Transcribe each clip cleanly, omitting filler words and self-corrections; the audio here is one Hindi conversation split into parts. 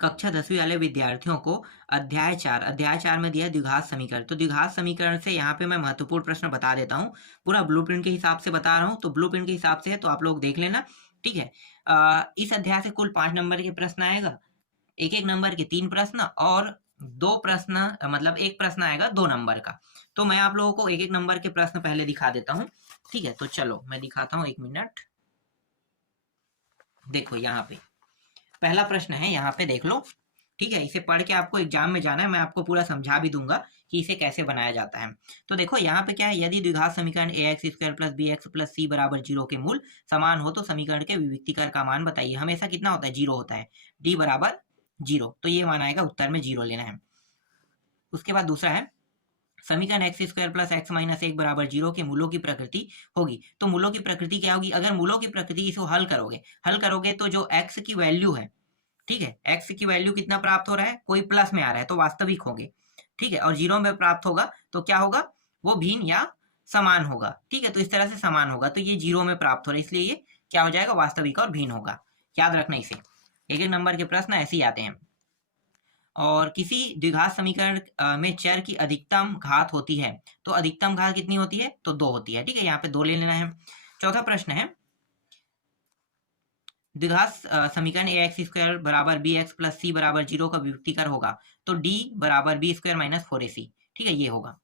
कक्षा 10वीं वाले विद्यार्थियों को अध्याय 4 में दिया है द्विघात समीकरण। तो द्विघात समीकरण से यहाँ पे मैं महत्वपूर्ण प्रश्न बता देता हूँ। पूरा ब्लूप्रिंट के हिसाब से बता रहा हूँ, तो ब्लूप्रिंट के हिसाब से है तो आप लोग देख लेना, ठीक है। इस अध्याय से कुल 5 नंबर के प्रश्न आएगा, एक नंबर के 3 प्रश्न और 2 प्रश्न, मतलब 1 प्रश्न आएगा 2 नंबर का। तो मैं आप लोगों को एक नंबर के प्रश्न पहले दिखा देता हूँ, ठीक है। तो चलो मैं दिखाता हूँ, 1 मिनट। देखो यहाँ पे पहला प्रश्न है, यहाँ पे देख लो, ठीक है। इसे पढ़ के आपको एग्जाम में जाना है, मैं आपको पूरा समझा भी दूंगा कि इसे कैसे बनाया जाता है। तो देखो यहाँ पे क्या है, यदि द्विघात समीकरण ax² + bx + c = 0 के मूल समान हो तो समीकरण के विविक्तीकर का मान बताइए। हमेशा कितना होता है, 0 होता है, d = 0, तो ये मान आएगा, उत्तर में 0 लेना है। उसके बाद दूसरा है, समीकरण x² + x - 1 = 0 के मूलों की प्रकृति होगी। तो मूलों की प्रकृति क्या होगी, अगर मूलों की प्रकृति इसको हल करोगे तो जो x की वैल्यू है, ठीक है, x की वैल्यू कितना प्राप्त हो रहा है, कोई प्लस में आ रहा है तो वास्तविक होंगे, ठीक है, और 0 में प्राप्त होगा तो क्या होगा, वो भिन्न या समान होगा, ठीक है। तो इस तरह से समान होगा, तो ये 0 में प्राप्त हो रहा है, इसलिए ये क्या हो जाएगा, वास्तविक और भिन्न होगा। याद रखना इसे, एक नंबर के प्रश्न ऐसे ही आते हैं। और किसी द्विघात समीकरण में चर की अधिकतम घात होती है, तो अधिकतम घात कितनी होती है, तो 2 होती है, ठीक है। यहाँ पे 2 ले लेना है। चौथा प्रश्न है, द्विघात समीकरण ax² = bx + c = 0 का विभक्तिकर होगा, तो d = b² - 4ac, ठीक है, ये होगा।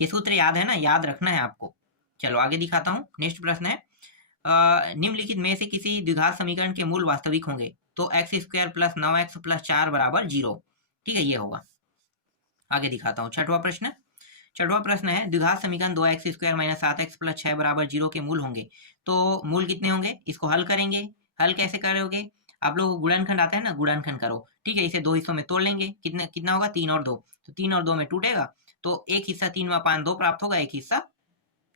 ये सूत्र याद है ना, याद रखना है आपको। चलो आगे दिखाता हूँ। नेक्स्ट प्रश्न है, निम्नलिखित में से किसी द्विघात समीकरण के मूल वास्तविक होंगे, तो x² + 9x + 4 = 0, ठीक है, ये होगा। आगे दिखाता हूँ। छठवां प्रश्न है, द्विघात समीकरण 2x² - 7x + 6 = 0 के मूल होंगे, तो मूल कितने होंगे, इसको हल करेंगे। हल कैसे करोगे, आप लोग गुणनखंड आता है ना, गुणनखंड करो, ठीक है। इसे 2 हिस्सों में तोड़ लेंगे, कितना होगा, 3 और 2, तो 3 और 2 में टूटेगा, तो एक हिस्सा 3 व 5 2 प्राप्त होगा, एक हिस्सा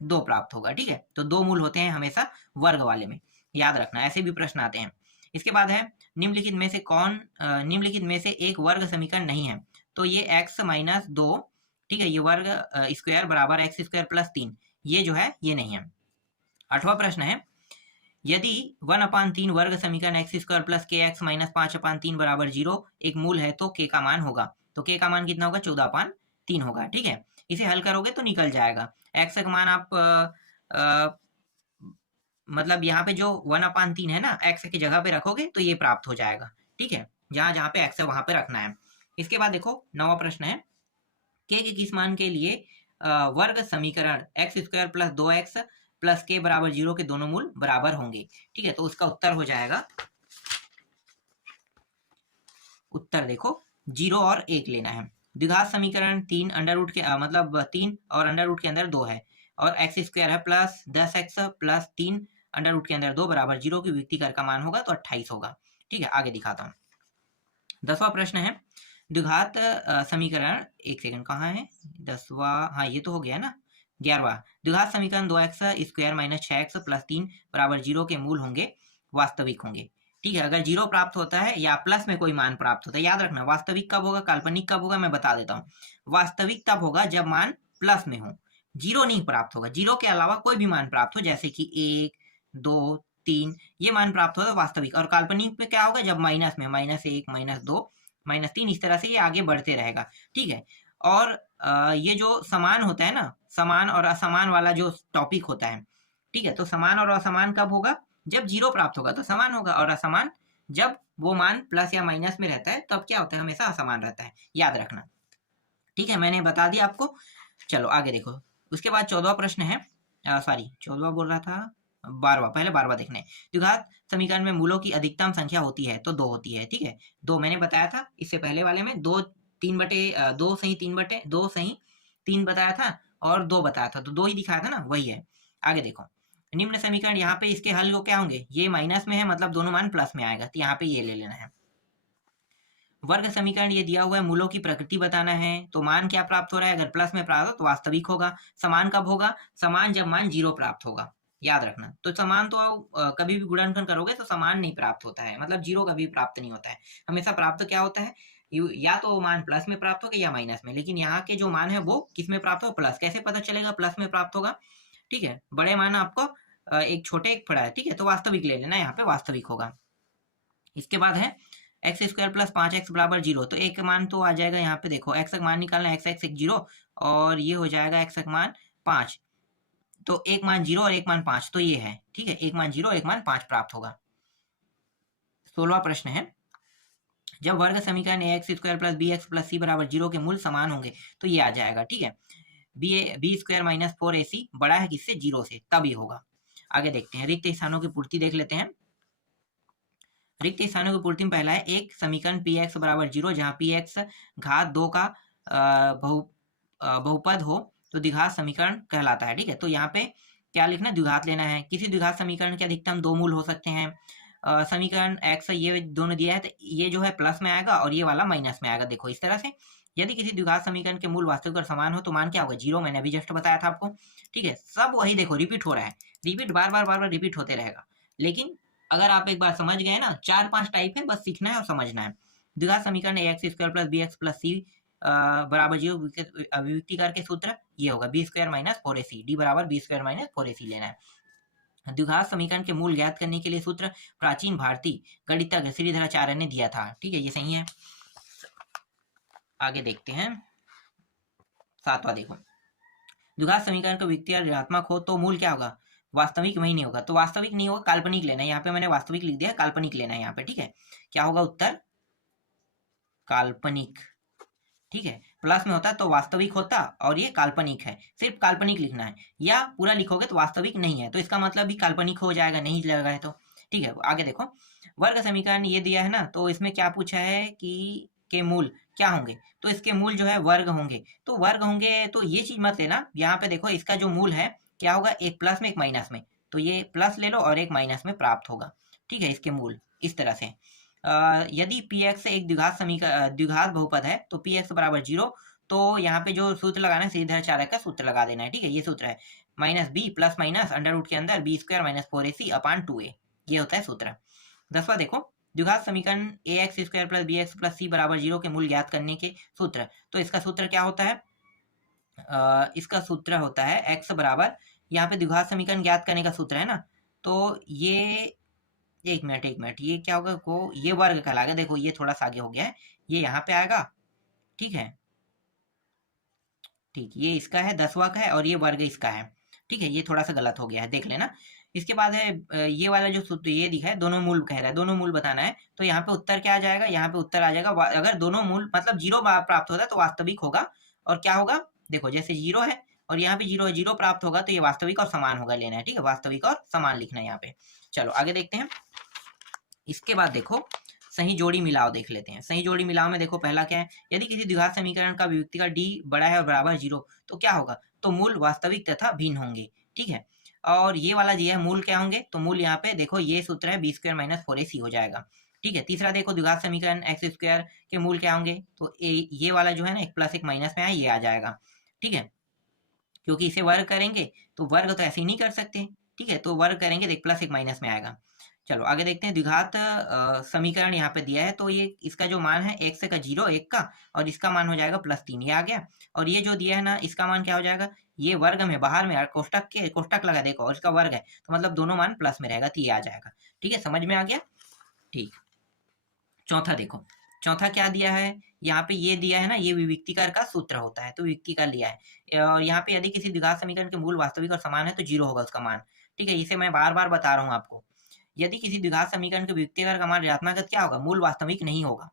2 प्राप्त होगा, ठीक है। तो 2 मूल होते हैं हमेशा वर्ग वाले में, याद रखना, ऐसे भी प्रश्न आते हैं। इसके बाद है, निम्नलिखित में से एक वर्ग समीकरण नहीं है, तो ये x - 2, ठीक है, ये वर्ग स्क्वायर बराबर x² + 3, ये जो है ये नहीं है। आठवां प्रश्न है, यदि 1/3 वर्ग समीकरण x² + kx - 5/3 = 0 एक मूल है तो k का मान होगा, तो k का मान कितना होगा, 14/3 होगा, ठीक है। इसे हल करोगे तो निकल जाएगा। x का मान आप मतलब यहाँ पे जो 1/3 है ना, x की जगह पे रखोगे तो ये प्राप्त हो जाएगा, ठीक है। जहां जहां पे x है वहां पे रखना है। इसके बाद देखो, 9वां प्रश्न है, k के किस मान के लिए वर्ग समीकरण x² + 2x + k = 0 के दोनों मूल बराबर होंगे, ठीक है। तो उसका उत्तर हो जाएगा, उत्तर देखो 0 और 1 लेना है। द्विघात समीकरण 3 अंडर रूट के मतलब 3 और अंडर रूट के अंदर 2 है, और x² है प्लस 10x + 3 अंडर रूट के अंदर 2 = 0 की विभक्तिकर का मान होगा, तो 28 होगा, ठीक है। आगे दिखाता हूँ। 10वां प्रश्न है, द्विघात समीकरण, एक सेकंड, कहाँ है 10वां, हाँ ये तो हो गया ना। 11वां, द्विघात समीकरण 2x² - 6x + 3 = 0 के मूल होंगे, वास्तविक होंगे, ठीक है। अगर 0 प्राप्त होता है या प्लस में कोई मान प्राप्त होता है, याद रखना, वास्तविक कब होगा, काल्पनिक कब होगा, मैं बता देता हूँ। वास्तविक तब होगा जब मान प्लस में हो, 0 नहीं प्राप्त होगा, 0 के अलावा कोई भी मान प्राप्त हो, जैसे कि 1 2 3, ये मान प्राप्त होगा वास्तविक। और काल्पनिक में क्या होगा, जब माइनस में, -1 -2 -3, इस तरह से ये आगे बढ़ते रहेगा, ठीक है। और ये जो समान होता है ना, समान और असमान वाला जो टॉपिक होता है, ठीक है, तो समान और असमान कब होगा, जब 0 प्राप्त होगा तो समान होगा, और असमान जब वो मान प्लस या माइनस में रहता है तब क्या होता है, हमेशा असमान रहता है, याद रखना, ठीक है। मैंने बता दिया आपको। चलो आगे देखो। उसके बाद 14वां प्रश्न है, सॉरी 14वां बोल रहा था, 12वां, पहले 12वां देखना है। द्विघात समीकरण में मूलों की अधिकतम संख्या होती है, तो 2 होती है, ठीक है। 2 मैंने बताया था इससे पहले वाले में, 2 3 बटे 2 सही 3 बटे 2 सही 3 बताया था, और 2 बताया था, तो 2 ही दिखाया था ना, वही है। आगे देखो, निम्न समीकरण, यहाँ पे इसके हल को क्या होंगे, ये माइनस में है मतलब दोनों मान प्लस में आएगा, तो यहाँ पे ये ले लेना है। वर्ग समीकरण ये दिया हुआ है, मूलों की प्रकृति बताना है, तो मान क्या प्राप्त हो रहा है, अगर प्लस में प्राप्त हो तो वास्तविक होगा। समान कब होगा, समान जब मान 0 प्राप्त होगा, याद रखना। तो समान तो कभी भी गुणनखंड करोगे तो समान नहीं प्राप्त होता है, मतलब 0 कभी प्राप्त नहीं होता है, हमेशा प्राप्त क्या होता है, या तो मान प्लस में प्राप्त होगा या माइनस में, लेकिन यहाँ के जो मान है वो किस में प्राप्त होगा, प्लस। कैसे पता चलेगा प्लस में प्राप्त होगा, ठीक है, बड़े मान आपको एक छोटे एक पड़ा है, ठीक है, तो वास्तविक ले लेना, यहाँ पे वास्तविक होगा। इसके बाद है, एक्स स्क्वायर प्लस 5x बराबर 0, तो एक मान तो आ जाएगा यहाँ पे, देखो x का मान निकालना है, x एक 0 और ये हो जाएगा x का मान 5, तो एक मान 0 और एक मान 5, तो ये है, ठीक है, एक मान 0 और एक मान 5 प्राप्त होगा। 16वां प्रश्न है, जब वर्ग समीकरण a x square plus b x plus c बराबर 0 के मूल समान होंगे तो ये आ जाएगा, ठीक है, बी स्क्वायर माइनस 4ac बड़ा है किससे, 0 से, तब ये होगा। आगे देखते हैं, रिक्त स्थानों की पूर्ति देख लेते हैं। रिक्त स्थानों की पूर्ति में पहला है एक समीकरण पी एक्स बराबर 0 जहाँ पी एक्स घात 2 का बहुपद हो तो द्विघात समीकरण कहलाता है, ठीक है। तो यहाँ पे क्या लिखना, द्विघात लेना है। किसी द्विघात समीकरण के अधिकतम 2 मूल हो सकते हैं। समीकरण एक्स ये दोनों दिया है तो ये जो है प्लस में आएगा और ये वाला माइनस में आएगा, देखो इस तरह से। यदि किसी द्विघात समीकरण के मूल वास्तविक और समान हो तो मान क्या होगा, 0, मैंने अभी जस्ट बताया था आपको, ठीक है। सब वही देखो रिपीट हो रहा है, रिपीट बार बार रिपीट होते रहेगा। लेकिन अगर आप एक बार समझ गए ना, 4-5 टाइप है, बस सीखना है और समझना है। द्विघात समीकरण a x square plus b x plus c बराबर 0 अभिव्यक्ति करके सूत्र ये होगा b square minus 4ac, d बराबर बी स्क्वायर माइनस 4ac लेना है। द्विघात समीकरण के मूल ज्ञात करने के लिए सूत्र प्राचीन भारतीय गणितज्ञ श्रीधराचार्य ने दिया था, ठीक है, ये सही है। आगे देखते हैं, 7वां देखो, द्विघात समीकरण का विकर्ण ऋणात्मक हो तो मूल क्या होगा, वास्तविक वही नहीं होगा, तो वास्तविक नहीं होगा, काल्पनिक लेना है। यहाँ पे मैंने वास्तविक लिख दिया, काल्पनिक लेना है यहाँ पे, ठीक है। क्या होगा उत्तर, काल्पनिक, ठीक है। प्लस में होता तो वास्तविक होता और ये काल्पनिक है, सिर्फ काल्पनिक लिखना है, या पूरा लिखोगे तो वास्तविक नहीं है तो इसका मतलब भी काल्पनिक हो जाएगा, नहीं लगा है तो, ठीक है। आगे देखो, वर्ग समीकरण ये दिया है ना, तो इसमें क्या पूछा है कि के मूल क्या होंगे, तो इसके मूल जो है वर्ग होंगे, तो वर्ग होंगे तो ये चीज मत लेना। यहाँ पे देखो इसका जो मूल है क्या होगा, एक प्लस में एक माइनस में, तो ये प्लस ले लो और एक माइनस में प्राप्त होगा, ठीक है, इसके मूल इस तरह से। यदि पी एक्स एक द्विघात समीकरण द्विघात बहुपद है तो पी एक्स बराबर 0, तो यहाँ पे जो सूत्र लगाना है श्रीधराचार्य का सूत्र लगा देना है, ठीक है। ये सूत्र है minus b plus minus under root के अंदर बी स्क्वायर माइनस 4ac अपान 2a, ये होता है सूत्र। 10वां देखो, द्विघात समीकरण a x square plus b x plus c बराबर 0 के मूल ज्ञात करने के सूत्र, तो इसका सूत्र क्या होता है, इसका सूत्र होता है एक्स बराबर, यहाँ पे द्विघात समीकरण ज्ञात करने का सूत्र है ना, तो ये एक मिनट, ये क्या होगा को, ये वर्ग कहलाएगा, देखो ये थोड़ा सा आगे हो गया है, ये यहाँ पे आएगा, ठीक है, ठीक, ये इसका है 10वां का है और ये वर्ग इसका है, ठीक है, ये थोड़ा सा गलत हो गया है, देख लेना। इसके बाद है ये वाला जो सूत्र ये दिखा है, दोनों मूल कह रहा है, दोनों मूल बताना है, तो यहाँ पे उत्तर क्या आ जाएगा, यहाँ पे उत्तर आ जाएगा अगर दोनों मूल मतलब 0 प्राप्त होता है तो वास्तविक होगा, और क्या होगा देखो जैसे 0 है और यहाँ पे 0 है, 0 प्राप्त होगा तो ये वास्तविक और समान होगा लेना है, ठीक है, वास्तविक और समान लिखना है यहाँ पे। चलो आगे देखते हैं। इसके बाद देखो सही जोड़ी मिलाव देख लेते हैं। सही जोड़ी मिलाव में देखो पहला क्या है, यदि किसी द्विघात समीकरण का अभिव्यक्ति का डी बड़ा है और बराबर 0 तो क्या होगा, तो मूल वास्तविक तथा भिन्न होंगे, ठीक है। और ये वाला दिया है मूल क्या होंगे, तो मूल यहाँ पे देखो ये सूत्र है बी स्क्वायर माइनस 4ac हो जाएगा, ठीक है। तीसरा देखो, द्विघात समीकरण एक्स स्क्वायर के मूल क्या होंगे, तो ये वाला जो है ना एक प्लस एक माइनस में है, ये आ जाएगा, ठीक है, क्योंकि इसे वर्ग करेंगे तो वर्ग तो ऐसे ही नहीं कर सकते, ठीक है, तो वर्ग करेंगे तो एक प्लस एक माइनस में आएगा। चलो आगे देखते हैं, द्विघात समीकरण यहाँ पे दिया है, तो ये इसका जो मान है x का 0 1 का और इसका मान हो जाएगा +3, ये आ गया। और ये जो दिया है ना इसका मान क्या हो जाएगा, ये वर्ग में बाहर में कोष्टक लगा देखो और इसका वर्ग है तो मतलब दोनों मान प्लस में रहेगा, तो ये आ जाएगा, ठीक है, समझ में आ गया, ठीक। चौथा देखो, चौथा क्या दिया है, यहाँ पे ये दिया है ना, ये विविक्तिकार का सूत्र होता है, तो विविक्तिकार लिया है। और यहाँ पे यदि किसी द्विघात समीकरण के मूल वास्तविक और समान है तो 0 होगा उसका मान, ठीक है, इसे मैं बार बार बता रहा हूँ आपको। यदि किसी द्विघात समीकरण के विविक्तिकार का मान ऋणात्मक है तो क्या होगा, मूल वास्तविक नहीं होगा,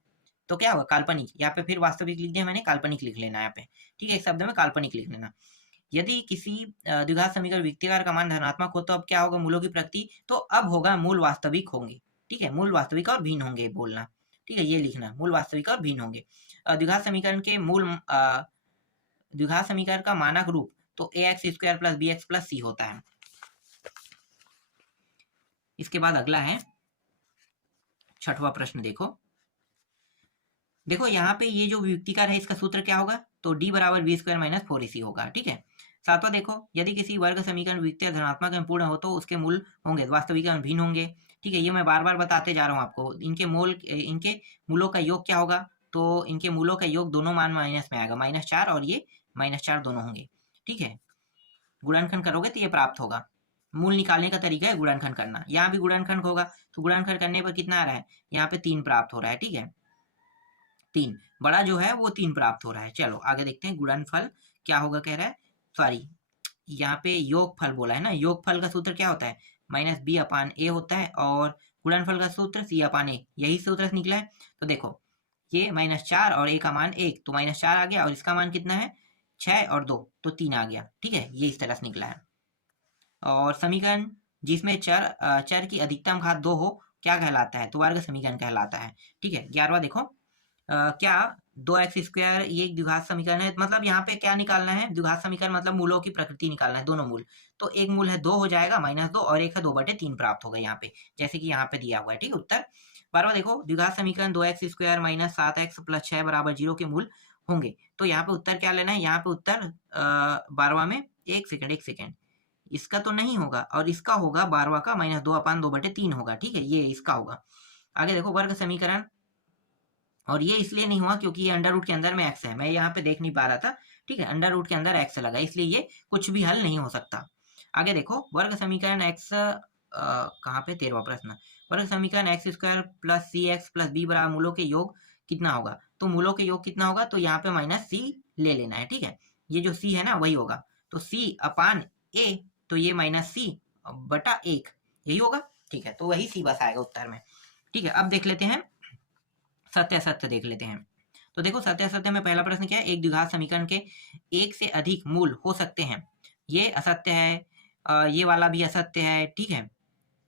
तो क्या होगा, काल्पनिक। यहाँ पे फिर वास्तविक लिख दिया मैंने, काल्पनिक लिख लेना यहाँ पे, ठीक है, एक शब्द में काल्पनिक लिख लेना। यदि किसी द्विघात समीकरण विविक्तिकार का मान धनात्मक हो तो अब क्या होगा, मूलों की प्रकृति, तो अब होगा मूल वास्तविक होंगे, ठीक है, मूल वास्तविक और भिन्न होंगे बोलना, ठीक है, ये लिखना, मूल वास्तविक और भिन्न होंगे। द्विघात समीकरण के मूल द्विघात समीकरण का मानक रूप तो a x square plus b x plus c होता है। इसके बाद अगला है 6वां प्रश्न, देखो यहाँ पे ये जो वियुक्तिकार है इसका सूत्र क्या होगा, तो d बराबर बी स्क्वायर माइनस 4ac होगा, ठीक है। 7वां देखो, यदि किसी वर्ग समीकरण वियुक्तिकार धनात्मक एवं पूर्ण हो तो उसके मूल होंगे वास्तविक एवं भिन्न होंगे, ठीक है, ये मैं बार बार बताते जा रहा हूँ आपको। इनके मूलों का योग क्या होगा, तो इनके मूलों का योग दोनों मान माइनस में आएगा, -4 और ये -4 दोनों होंगे, ठीक है, गुणनखंड करोगे तो ये प्राप्त होगा। मूल निकालने का तरीका है गुणनखंड करना। यहाँ भी गुणनखंड होगा तो गुणनखंड करने पर कितना आ रहा है, यहाँ पे 3 प्राप्त हो रहा है, ठीक है, 3 बड़ा जो है वो 3 प्राप्त हो रहा है। चलो आगे देखते हैं गुणनफल क्या होगा, कह रहा है, सॉरी यहाँ पे योगफल बोला है ना, योगफल का सूत्र क्या होता है, माइनस बी अपान ए होता है, और गुणनफल का सूत्र सी अपान ए, यही सूत्र से निकला है। तो देखो ये -4 और ए का मान 1, तो -4 आ गया, और इसका मान कितना है 6 और 2 तो 3 आ गया, ठीक है, ये इस तरह से निकला है। और समीकरण जिसमें चर की अधिकतम घात 2 हो क्या कहलाता है, तो वर्ग समीकरण कहलाता है, ठीक है। 11वां देखो, क्या 2x² ये एक द्विघात समीकरण है, मतलब यहाँ पे क्या निकालना है, द्विघात समीकरण मतलब मूलों की प्रकृति निकालना है, दोनों मूल, तो एक मूल है 2 हो जाएगा -2, और एक है 2/3 प्राप्त होगा यहाँ पे, जैसे कि यहाँ पे दिया हुआ है, ठीक है। उत्तर 12वां देखो, द्विघात समीकरण 2x² - 7x + 6 = 0 के मूल होंगे, तो यहाँ पे उत्तर क्या लेना है, यहाँ पे उत्तर 12वां में, एक सेकेंड, इसका तो नहीं होगा, और इसका होगा 12वां का -2/2/3 होगा, ठीक है, ये इसका होगा। आगे देखो वर्ग समीकरण, और ये इसलिए नहीं हुआ क्योंकि ये अंडर रूट के अंदर में x है, मैं यहाँ पे देख नहीं पा रहा था, ठीक है, अंडर रूट के अंदर x लगा, इसलिए ये कुछ भी हल नहीं हो सकता। आगे देखो वर्ग समीकरण x, कहाँ पे 13वां प्रश्न, वर्ग समीकरण x² + cx + b बराबर मूलों के योग कितना होगा, तो मूलों के योग कितना होगा, तो यहाँ पे -c ले लेना है, ठीक है, ये जो c है ना वही होगा, तो c अपान a, तो ये -c/1 यही होगा, ठीक है, तो वही c बस आएगा उत्तर में, ठीक है। अब देख लेते हैं सत्य देख लेते हैं। तो देखो सत्य में पहला प्रश्न क्या है, एक द्विघात समीकरण के एक से अधिक मूल हो सकते हैं, ये असत्य है, ये वाला भी असत्य है, ठीक है,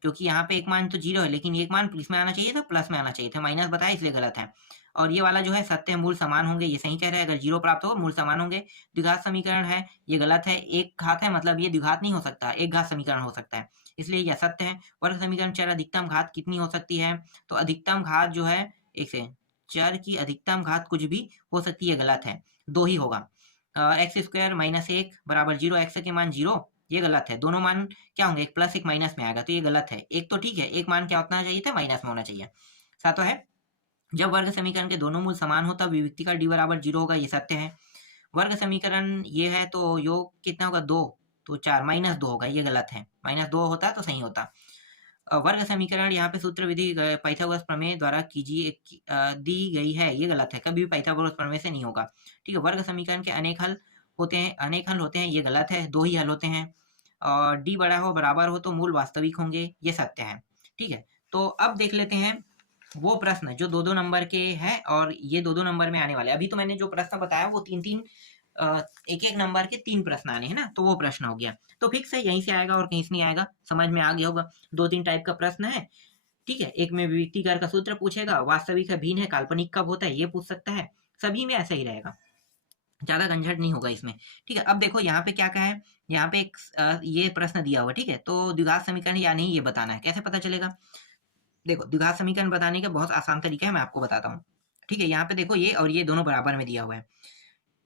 क्योंकि यहाँ पे एक मान तो 0 है, लेकिन एक मान इसमें आना चाहिए था, प्लस में आना चाहिए था, माइनस बताया इसलिए गलत है। और ये वाला जो है सत्य है, मूल समान होंगे, ये सही कह रहा है, अगर 0 प्राप्त हो मूल समान होंगे। द्विघात समीकरण है, ये गलत है, एक घात है, मतलब ये द्विघात नहीं हो सकता, एक घात समीकरण हो सकता है, इसलिए ये असत्य है। वर्ग समीकरण चर अधिकतम घात कितनी हो सकती है, तो अधिकतम घात जो है, एक से चर की अधिकतम घात कुछ भी हो सकती है, गलत है, 2 ही होगा। x² - 1 = 0, x के मान 0, ये गलत है, दोनों मान क्या होंगे, एक प्लस एक माइनस में आएगा, तो ये गलत है, एक तो ठीक है, एक मान क्या होना चाहिए था, माइनस में होना चाहिए। सातवां है, जब वर्ग समीकरण के दोनों मूल समान हो तब विभक्ति का d = 0 होगा, ये सत्य है। वर्ग समीकरण ये है तो योग कितना होगा, 2, तो 4 -2 होगा, ये गलत है, -2 होता तो सही होता। वर्ग समीकरण यहाँ पे सूत्र विधि पाइथागोरस प्रमेय द्वारा दी गई है, ये गलत है, कभी भी पाइथागोरस प्रमेय से नहीं होगा, ठीक है। वर्ग समीकरण के अनेक हल होते हैं, ये गलत है, 2 ही हल होते हैं, और d बड़ा हो बराबर हो तो मूल वास्तविक होंगे, ये सत्य है, ठीक है। तो अब देख लेते हैं वो प्रश्न जो 2-2 नंबर के हैं, और ये 2-2 नंबर में आने वाले, अभी तो मैंने जो प्रश्न बताया वो 3-3 एक नंबर के 3 प्रश्न आने हैं ना, तो वो प्रश्न हो गया, तो फिक्स है, यहीं से आएगा और कहीं से नहीं आएगा, समझ में आ गया होगा। 2-3 टाइप का प्रश्न है, ठीक है, एक में विभक्तिकार का सूत्र पूछेगा, वास्तविक है, भिन्न है, काल्पनिक कब होता है ये पूछ सकता है, सभी में ऐसा ही रहेगा, ज्यादा झंझट नहीं होगा इसमें, ठीक है। अब देखो यहाँ पे क्या कहा है, यहाँ पे एक ये प्रश्न दिया हुआ, ठीक है, तो द्विघात समीकरण या नहीं ये बताना है, कैसे पता चलेगा, देखो द्विघात समीकरण बताने का बहुत आसान तरीका है, मैं आपको बताता हूँ, ठीक है। यहाँ पे देखो ये और ये दोनों बराबर में दिया हुआ है,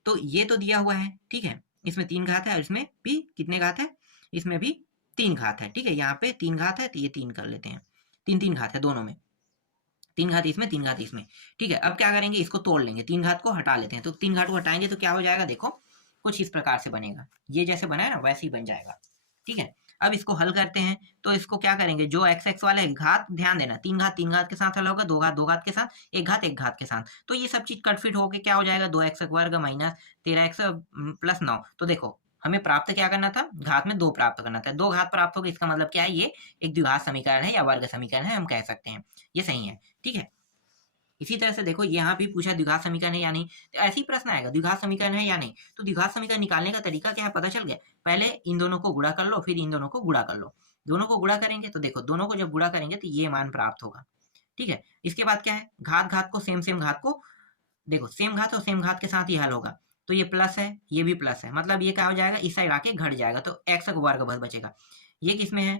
तो ये तो दिया हुआ है, ठीक है, इसमें 3 घात है, और इसमें भी कितने घात है, इसमें भी 3 घात है, ठीक है, यहाँ पे 3 घात है, तो ये 3 कर लेते हैं, 3 घात है दोनों में, 3 घात इसमें, 3 घात इसमें, ठीक है। अब क्या करेंगे, इसको तोड़ लेंगे, 3 घात को हटा लेते हैं, तो 3 घात को हटाएंगे तो क्या हो जाएगा, देखो कुछ इस प्रकार से बनेगा, ये जैसे बना है ना वैसे ही बन जाएगा, ठीक है। अब इसको हल करते हैं, तो इसको क्या करेंगे, जो x वाले घात, ध्यान देना, 3 घात के साथ हल होगा, 2 घात के साथ, 1 घात के साथ, तो ये सब चीज कटफिट होके क्या हो जाएगा, 2x² - 13x + 9, तो देखो हमें प्राप्त क्या करना था, घात में 2 प्राप्त करना था, 2 घात प्राप्त हो गए, इसका मतलब क्या है, ये एक द्विघात समीकरण है या वर्ग समीकरण है, हम कह सकते हैं, ये सही है, ठीक है। इसी तरह से देखो यहाँ भी पूछा द्विघात समीकरण है या नहीं, तो ऐसे ही प्रश्न आएगा, द्विघात समीकरण है या नहीं, तो द्विघात समीकरण निकालने का तरीका क्या है पता चल गया, पहले इन दोनों को गुणा कर लो, फिर इन दोनों को गुणा कर लो, दोनों को गुणा करेंगे तो देखो दोनों को जब गुणा करेंगे तो ये मान प्राप्त होगा, ठीक है। इसके बाद क्या है, घात को सेम घात को, देखो सेम घात और सेम घात के साथ ही हल होगा, तो ये प्लस है, ये भी प्लस है, मतलब ये क्या हो जाएगा, इस साइड आके घट जाएगा, तो x वर्ग बचेगा, ये किस में है,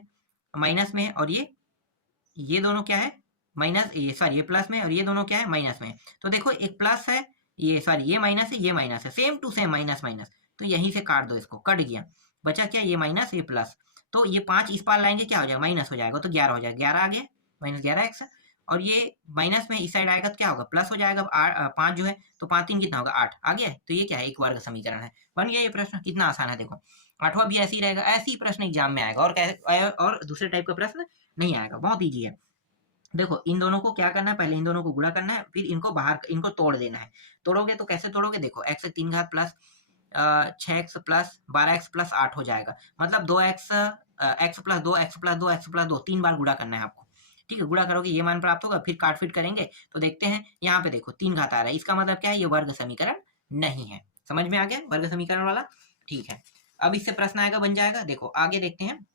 माइनस में है, और ये दोनों क्या है, माइनस, ये सॉरी ये प्लस में, और ये दोनों क्या है, माइनस में, तो देखो एक प्लस है, ये सॉरी ये माइनस है, ये माइनस है, same to same minus minus, तो यहीं से काट दो, इसको कट गया, बचा क्या, ये माइनस ये प्लस, तो ये 5 इस पार लाएंगे क्या हो जाएगा, माइनस हो जाएगा, तो 11 हो जाएगा, 11 आ गया, -11x, और ये माइनस में इस साइड आएगा तो क्या होगा, प्लस हो जाएगा, 5 जो है, तो 5 3 कितना होगा, 8 आ गया है, तो ये क्या है, एक वर्ग समीकरण है, बन गया ये प्रश्न, कितना आसान है देखो। आठवां भी ऐसे ही रहेगा। ऐसे ही प्रश्न एग्जाम में आएगा, और दूसरे टाइप का प्रश्न नहीं आएगा। बहुत ईजी है। देखो इन दोनों को क्या करना है, पहले इन दोनों को गुणा करना है, फिर इनको तोड़ देना है। तोड़ोगे तो कैसे तोड़ोगे, देखो x 3 घात plus 6x plus 12x plus 8 हो जाएगा। मतलब 2x x plus 2 x plus 2 x plus 2 3 बार गुणा करना है आपको। ठीक है, गुणा करोगे ये मान प्राप्त होगा। फिर काट फिट करेंगे तो देखते हैं यहाँ पे देखो 3 घात आ रहा है, इसका मतलब क्या है, ये वर्ग समीकरण नहीं है। समझ में आ गया वर्ग समीकरण वाला। ठीक है, अब इससे प्रश्न आएगा, बन जाएगा। देखो आगे देखते हैं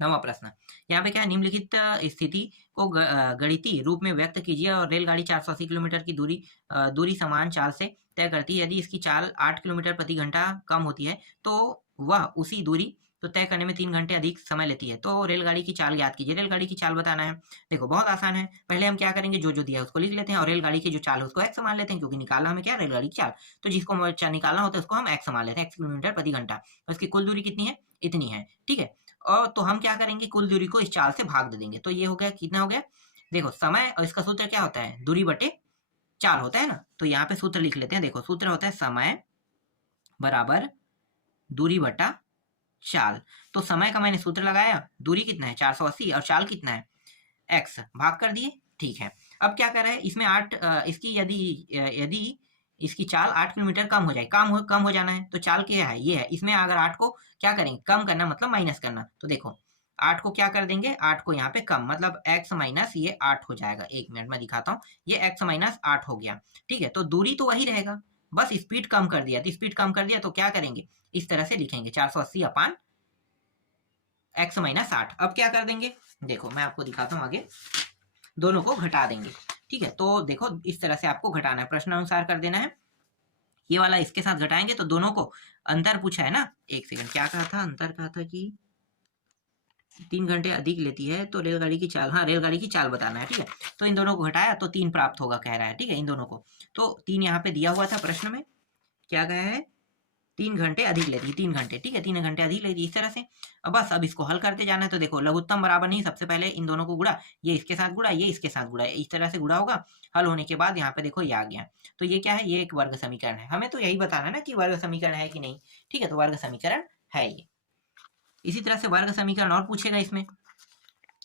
9वां प्रश्न। यहाँ पे क्या है, निम्नलिखित स्थिति को गणितीय रूप में व्यक्त कीजिए और रेलगाड़ी 480 किलोमीटर की दूरी समान चाल से तय करती है। यदि इसकी चाल 8 किलोमीटर प्रति घंटा कम होती है तो वह उसी दूरी तो तय करने में 3 घंटे अधिक समय लेती है। तो रेलगाड़ी की चाल ज्ञात कीजिए। रेलगाड़ी की चाल बताना है। देखो बहुत आसान है, पहले हम क्या करेंगे, जो जो दिया है उसको लिख लेते हैं और रेलगाड़ी की जो चाल है उसको x मान लेते हैं, क्योंकि निकालना हमें क्या है, रेलगाड़ी की चाल। तो जिसको निकालना होता है उसको हम x मान लेते हैं, x किलोमीटर प्रति घंटा। तो इसकी कुल दूरी कितनी है, इतनी है। ठीक है, और तो हम क्या करेंगे, कुल दूरी को इस चाल से भाग दे देंगे। तो ये हो गया, कितना हो गया, देखो समय, और इसका सूत्र क्या होता है, दूरी बटे चाल होता है ना। तो यहाँ पे सूत्र लिख लेते हैं। देखो सूत्र होता है समय बराबर दूरी बटा चाल। तो समय का मैंने सूत्र लगाया, दूरी कितना है 480 और चाल कितना है x, भाग कर दिए। ठीक है, अब क्या कर रहे हैं, इसमें 8 इसकी यदि इसकी चाल 8 किलोमीटर कम हो जाए, कम हो जाना है, तो चाल क्या है, ये है। इसमें अगर 8 को क्या करेंगे, कम करना मतलब माइनस करना। तो देखो 8 को क्या कर देंगे, 8 को यहाँ पे कम, मतलब x माइनस ये 8 हो जाएगा। एक मिनट में दिखाता हूँ, ये x माइनस 8 हो गया। ठीक है, तो दूरी तो वही रहेगा, बस स्पीड कम कर दिया। तो स्पीड कम कर दिया तो क्या करेंगे, इस तरह से लिखेंगे 480 अपान x माइनस 8। अब क्या कर देंगे, देखो मैं आपको दिखाता हूँ आगे, दोनों को घटा देंगे। ठीक है, तो देखो इस तरह से आपको घटाना है, प्रश्न अनुसार कर देना है। ये वाला इसके साथ घटाएंगे तो दोनों को, अंतर पूछा है ना, एक सेकंड, क्या कहा था, अंतर कहा था कि 3 घंटे अधिक लेती है, तो रेलगाड़ी की चाल, हाँ रेलगाड़ी की चाल बताना है। ठीक है, तो इन दोनों को घटाया तो 3 प्राप्त होगा कह रहा है। ठीक है, इन दोनों को, तो 3 यहाँ पे दिया हुआ था प्रश्न में, क्या कहा है, 3 घंटे अधिक लेती, 3 घंटे। ठीक है, 3 घंटे अधिक लेती, इस तरह से। अब इसको हल करते जाना है। तो देखो लघुत्तम बराबर नहीं, सबसे पहले इन दोनों को गुड़ा, ये इसके साथ गुड़ा, ये इसके साथ गुड़ा, इस तरह से गुड़ा होगा। हल होने के बाद यहाँ पे देखो ये आ गया। तो ये क्या है, ये एक वर्ग समीकरण है। हमें तो यही बताना है ना कि वर्ग समीकरण है कि नहीं। ठीक है, तो वर्ग समीकरण है ये। इसी तरह से वर्ग समीकरण और पूछेगा इसमें,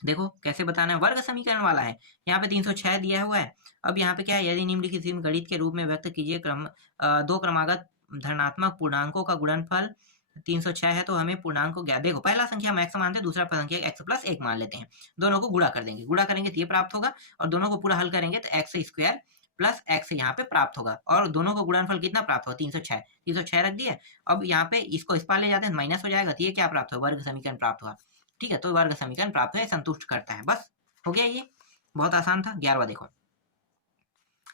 देखो कैसे बताना है, वर्ग समीकरण वाला है। यहाँ पे 306 दिया हुआ है। अब यहाँ पे क्या है, यदि निम्नलिखित गणित के रूप में व्यक्त कीजिए, दो क्रमागत धनात्मक पूर्णांकों का गुणनफल 306 है, तो हमें पूर्णांक को क्या, देखो पहला संख्या हम x मानते हैं, दूसरा संख्या x प्लस 1 मान लेते हैं। दोनों को गुणा कर देंगे, गुणा करेंगे तो ये प्राप्त होगा, और दोनों को पूरा हल करेंगे तो एक्स स्क्वायर प्लस एक्स यहाँ पे प्राप्त होगा। और दोनों को गुणनफल कितना प्राप्त होगा, 306 रख दिया। अब यहाँ पे इसको इस पार ले जाते हैं, माइनस हो जाएगा, तो ये क्या प्राप्त होगा, वर्ग समीकरण प्राप्त हुआ। ठीक है, तो वर्ग समीकरण प्राप्त है, संतुष्ट करता है। बस हो गया, ये बहुत आसान था। 11वां देखो,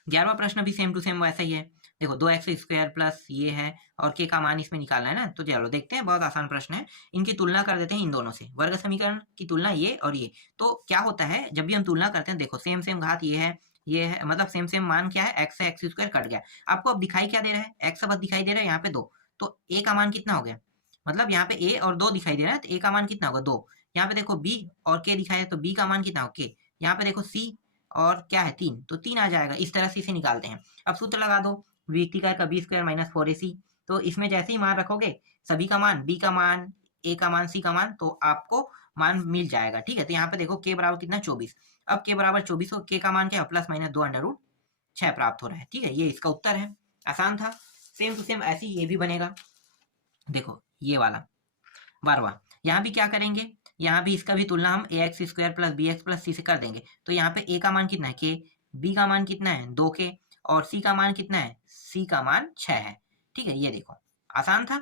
11वां प्रश्न भी सेम टू सेम वैसा ही है। देखो 2x² प्लस ये है और k का मान इसमें निकालना है ना। तो चलो देखते हैं, बहुत आसान प्रश्न है। इनकी तुलना कर देते हैं इन दोनों से, वर्ग समीकरण की तुलना ये और ये। तो क्या होता है जब भी हम तुलना करते हैं, देखो सेम सेम घात ये है, मतलब सेम सेम मान क्या है, x है, x² कट गया। आपको अब दिखाई क्या दे रहा है, x अब दिखाई दे रहा है यहाँ पे 2, तो a का मान कितना हो गया, मतलब यहाँ पे a और 2 दिखाई दे रहा है, तो a का मान कितना होगा 2। यहाँ पे देखो b और k दिखाई है, तो b का मान कितना होगा k। यहाँ पे देखो c और क्या है 3, तो 3 आ जाएगा। इस तरह से इसे निकालते हैं। अब सूत्र लगा दो, वियुक्तिकार का b² माइनस 4ac। तो इसमें जैसे ही मान रखोगे, सभी का मान, b का मान, a का मान, c का मान, तो आपको मान मिल जाएगा। ठीक है, तो यहाँ पे देखो k बराबर कितना 24। अब k बराबर 24 हो, k का मान क्या है, प्लस माइनस 2√6 प्राप्त हो रहा है। ठीक है, ये इसका उत्तर है। आसान था, सेम टू सेम ऐसे ही ये भी बनेगा। देखो ये वाला 12वां, यहाँ भी क्या करेंगे, यहाँ भी इसका भी तुलना हम ax² plus bx plus c से कर देंगे। तो यहाँ पे a का मान कितना है k, b का मान कितना है 2k, और c का मान कितना है, c का मान 6 है। ठीक है, ये देखो आसान था,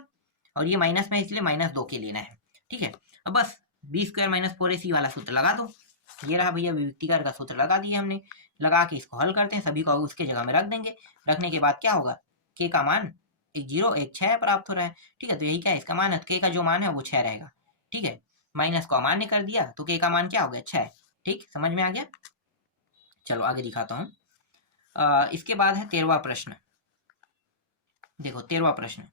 और ये माइनस में इसलिए -2k लेना है। ठीक है, अब बस b² माइनस 4ac वाला सूत्र लगा दो। ये रहा भैया, वियुक्तिकार का सूत्र लगा दिया हमने। लगा के इसको हल करते हैं, सभी को उसके जगह में रख देंगे। रखने के बाद क्या होगा, k का मान 0 1 6 प्राप्त हो रहा है। ठीक है, तो यही क्या है, इसका मान है, k का जो मान है वो 6 रहेगा। ठीक है, माइनस को अमान्य कर दिया तो k का मान क्या हो गया 6। ठीक, समझ में आ गया। चलो आगे दिखाता हूँ। इसके बाद है 13वां प्रश्न। देखो 13वां प्रश्न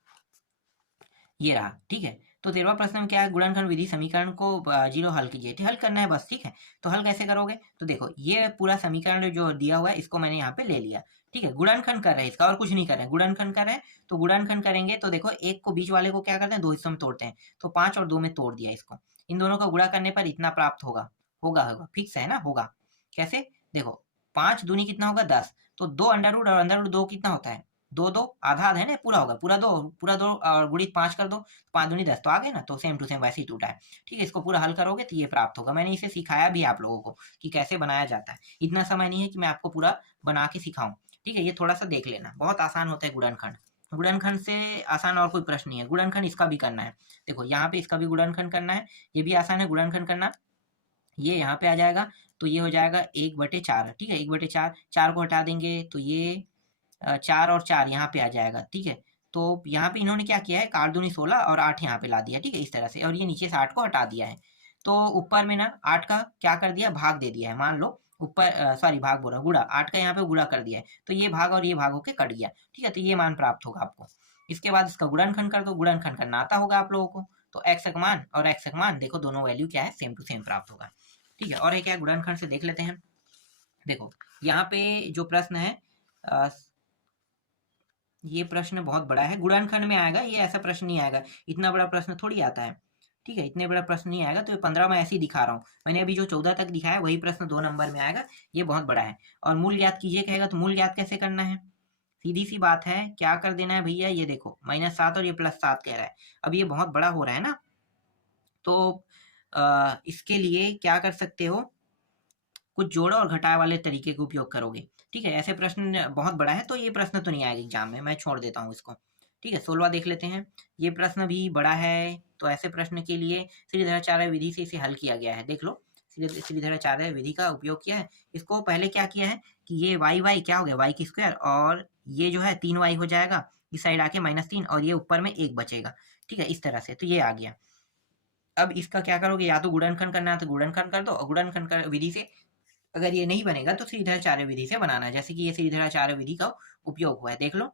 ये रहा। ठीक है, तो 13वां प्रश्न में क्या है, गुणनखंड विधि समीकरण को 0 हल कीजिए, हल करना है बस, ठीक है। तो हल कैसे करोगे, तो देखो ये पूरा समीकरण जो दिया हुआ है इसको मैंने यहाँ पे ले लिया, ठीक है। गुणनखंड कर रहे हैं इसका, और कुछ नहीं कर रहे हैं, गुणनखंड कर रहे हैं। तो गुणनखंड करेंगे तो देखो एक को बीच वाले को क्या करते हैं, 2 हिस्सों में तोड़ते हैं। तो 5 और 2 में तोड़ दिया इसको, इन दोनों का गुणा करने पर इतना प्राप्त होगा, होगा फिक्स है ना, होगा। कैसे, देखो 5 दूनी कितना होगा 10, तो 2 अंडर रूट, और अंडर रूट 2 कितना होता है, 2 2 आधा आधा है ना, पूरा होगा, पूरा 2 और गुणित 5 कर दो, 5 दूनी 10 तो आ गए ना। तो सेम टू सेम वैसे ही टूटा है, ठीक है। इसको पूरा हल करोगे तो ये प्राप्त होगा। मैंने इसे सिखाया भी आप लोगों को कि कैसे बनाया जाता है, इतना समय नहीं है कि मैं आपको पूरा बना के सिखाऊं, ठीक है। ये थोड़ा सा देख लेना, बहुत आसान होता है गुणनखंड। गुणनखंड से आसान और कोई प्रश्न नहीं है। गुणनखंड इसका भी करना है, देखो यहाँ पे इसका भी गुणनखंड करना है, ये भी आसान है गुणनखंड करना। ये यहाँ पे आ जाएगा, तो ये हो जाएगा 1/4, ठीक है। 1/4, 4 को हटा देंगे तो ये 4 और 4 यहाँ पे आ जाएगा, ठीक है। तो यहाँ पे इन्होंने क्या किया है, 4 दूनी 16 और 8 यहाँ पे ला दिया, ठीक है, इस तरह से। और ये नीचे से 8 को हटा दिया है, तो ऊपर में ना 8 का क्या कर दिया, भाग दे दिया है। मान लो ऊपर, सॉरी भाग बोल रहा हूँ, गुणा, 8 का यहाँ पे गुणा कर दिया है, तो ये भाग और ये भाग होके कट गया, ठीक है। तो ये मान प्राप्त होगा आपको। इसके बाद इसका गुणनखंड कर दो, गुणनखंड करना आता होगा आप लोगों को। तो एक्स का मान और एक्स का मान देखो, दोनों वैल्यू क्या है, सेम टू सेम प्राप्त होगा, ठीक है। और है क्या, गुणनखंड से देख लेते हैं। देखो यहाँ पे जो प्रश्न है, ये प्रश्न बहुत बड़ा है, गुणनखंड में आएगा ये, ऐसा प्रश्न नहीं आएगा, इतना बड़ा प्रश्न थोड़ी आता है, ठीक है। इतने बड़ा प्रश्न नहीं आएगा। तो ये 15 में ऐसे ही दिखा रहा हूँ, मैंने अभी जो 14 तक दिखाया वही प्रश्न 2 नंबर में आएगा, ये बहुत बड़ा है। और मूल ज्ञात कीजिए कहेगा, तो मूल ज्ञात कैसे करना है, सीधी सी बात है, क्या कर देना है भैया, ये देखो -7 और ये +7 कह रहा है। अब ये बहुत बड़ा हो रहा है ना, तो इसके लिए क्या कर सकते हो, कुछ जोड़ा और घटाए वाले तरीके का उपयोग करोगे, ठीक है। ऐसे प्रश्न बहुत बड़ा है तो ये प्रश्न तो नहीं आएगा एग्जाम में, मैं छोड़ देता हूँ इसको, ठीक है। 16वां देख लेते हैं, ये प्रश्न भी बड़ा है, तो ऐसे प्रश्न के लिए श्रीधराचार्य विधि से इसे हल किया गया है, देख लो। श्रीधराचार्य विधि का उपयोग किया है। इसको पहले क्या किया है कि ये y क्या हो गया, y की स्क्वायर, और ये जो है 3y हो जाएगा, इस साइड आके -3, और ये ऊपर में 1 बचेगा, ठीक है, इस तरह से। तो ये आ गया। अब इसका क्या करोगे, या तो गुणनखंड करना है तो गुणनखंड कर दो, और गुणनखंड कर विधि से अगर ये नहीं बनेगा तो श्रीधराचार्य विधि से बनाना है, जैसे कि ये श्रीधराचार्य विधि का उपयोग हुआ है, देख लो,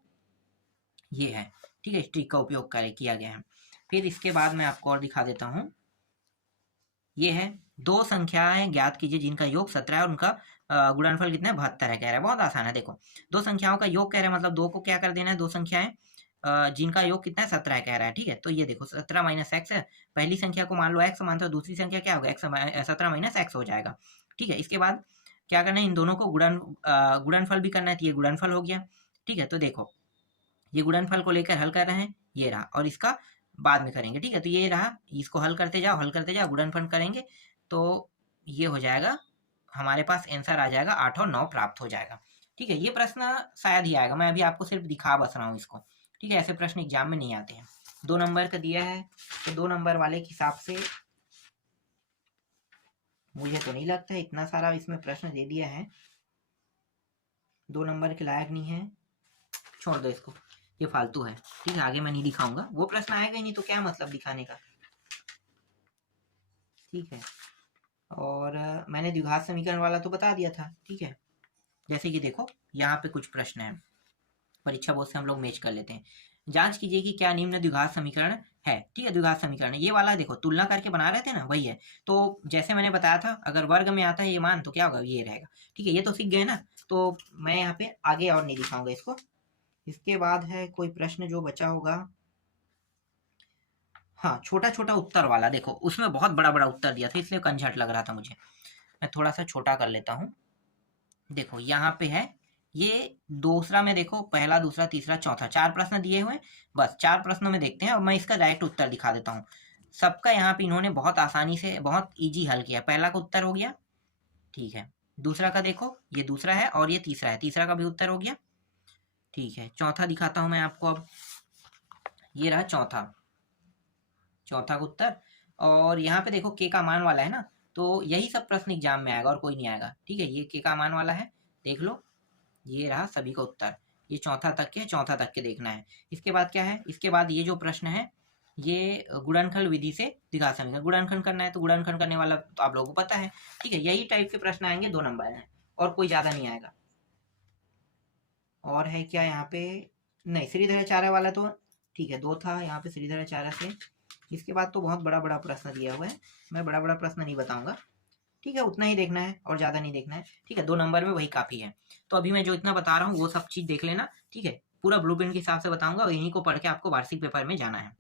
ये है, ठीक है। इस ट्रिक का उपयोग किया गया है। फिर इसके बाद मैं आपको और दिखा देता हूँ, ये है, 2 संख्याएं ज्ञात कीजिए जिनका योग 17 है और उनका गुणनफल कितना है, 72 है, कह रहा है। बहुत आसान है, देखो 2 संख्याओं का योग कह रहा है, मतलब 2 को क्या कर देना है, 2 संख्याएं जिनका योग कितना है, 17 है, कह रहा है, ठीक है। तो ये देखो 17 - x है, पहली संख्या को मान लो x मानते हो, दूसरी संख्या क्या होगा, 17 - x हो जाएगा, ठीक है। इसके बाद क्या करना है, इन दोनों को गुणनफल भी करना है, तो ये गुणनफल हो गया, ठीक है। तो देखो ये गुणनफल को लेकर हल कर रहे हैं, ये रहा, और इसका बाद में करेंगे, ठीक है। तो ये रहा, इसको हल करते जाओ, हल करते जाओ, गुणनफल करेंगे तो ये हो जाएगा, हमारे पास आंसर आ जाएगा 8 और 9 प्राप्त हो जाएगा, ठीक है। ये प्रश्न शायद ही आएगा, मैं अभी आपको सिर्फ दिखा बस रहा हूँ इसको, ठीक है। ऐसे प्रश्न एग्जाम में नहीं आते हैं। 2 नंबर का दिया है, तो 2 नंबर वाले के हिसाब से मुझे तो नहीं लगता है इतना सारा इसमें प्रश्न दे दिया है, 2 नंबर के लायक नहीं है, छोड़ दो इसको, ये फालतू है, ठीक है। आगे मैं नहीं दिखाऊंगा, वो प्रश्न आएगा ही नहीं तो क्या मतलब दिखाने का, ठीक है। और मैंने द्विघात समीकरण वाला तो बता दिया था, ठीक है। जैसे कि देखो यहाँ पे कुछ प्रश्न है, परीक्षा बोर्ड से हम लोग मैच कर लेते हैं। जांच कीजिए कि क्या निम्न द्विघात समीकरण है, ठीक है। द्विघात समीकरण ये वाला देखो, तुलना करके बना रहे थे ना, वही है। तो जैसे मैंने बताया था, अगर वर्ग में आता है ये मान तो क्या होगा, ये रहेगा, ठीक है। ये तो सीख गए ना, तो मैं यहाँ पे आगे और नहीं दिखाऊंगा इसको। इसके बाद है कोई प्रश्न जो बचा होगा, हाँ, छोटा छोटा उत्तर वाला, देखो उसमें बहुत बड़ा बड़ा उत्तर दिया था, इसलिए कंझट लग रहा था मुझे, मैं थोड़ा सा छोटा कर लेता हूँ। देखो यहाँ पे है, ये दूसरा में देखो, पहला दूसरा तीसरा चौथा 4 प्रश्न दिए हुए हैं, बस 4 प्रश्नों में देखते हैं, और मैं इसका डायरेक्ट उत्तर दिखा देता हूँ। सबका यहाँ पे इन्होंने बहुत आसानी से, बहुत इजी हल किया। पहला का उत्तर हो गया, ठीक है। दूसरा का देखो, ये दूसरा है, और ये तीसरा है, तीसरा का भी उत्तर हो गया, ठीक है। चौथा दिखाता हूँ मैं आपको अब, ये रहा चौथा का उत्तर। और यहाँ पे देखो के का मान वाला है ना, तो यही सब प्रश्न एग्जाम में आएगा और कोई नहीं आएगा, ठीक है। ये के का मान वाला है, देख लो, ये रहा सभी का उत्तर, ये चौथा तक के देखना है। इसके बाद क्या है, इसके बाद ये जो प्रश्न है, ये गुणनखंड विधि से द्विघात समीकरण, गुणनखंड करना है, तो गुणनखंड करने वाला तो आप लोगों को पता है, ठीक है। यही टाइप के प्रश्न आएंगे, 2 नंबर है, और कोई ज्यादा नहीं आएगा। और है क्या यहाँ पे, नहीं, श्रीधराचार्य वाला तो ठीक है, 2 था यहाँ पे, श्रीधराचार्य से इसके बाद तो बहुत बड़ा बड़ा प्रश्न दिया हुआ है, मैं बड़ा बड़ा प्रश्न नहीं बताऊंगा। ठीक है, उतना ही देखना है और ज़्यादा नहीं देखना है। ठीक है, 2 नंबर में वही काफ़ी है। तो अभी मैं जो इतना बता रहा हूँ वो सब चीज़ देख लेना। ठीक है, पूरा ब्लूप्रिंट के हिसाब से बताऊंगा और इन्हीं को पढ़ के आपको वार्षिक पेपर में जाना है।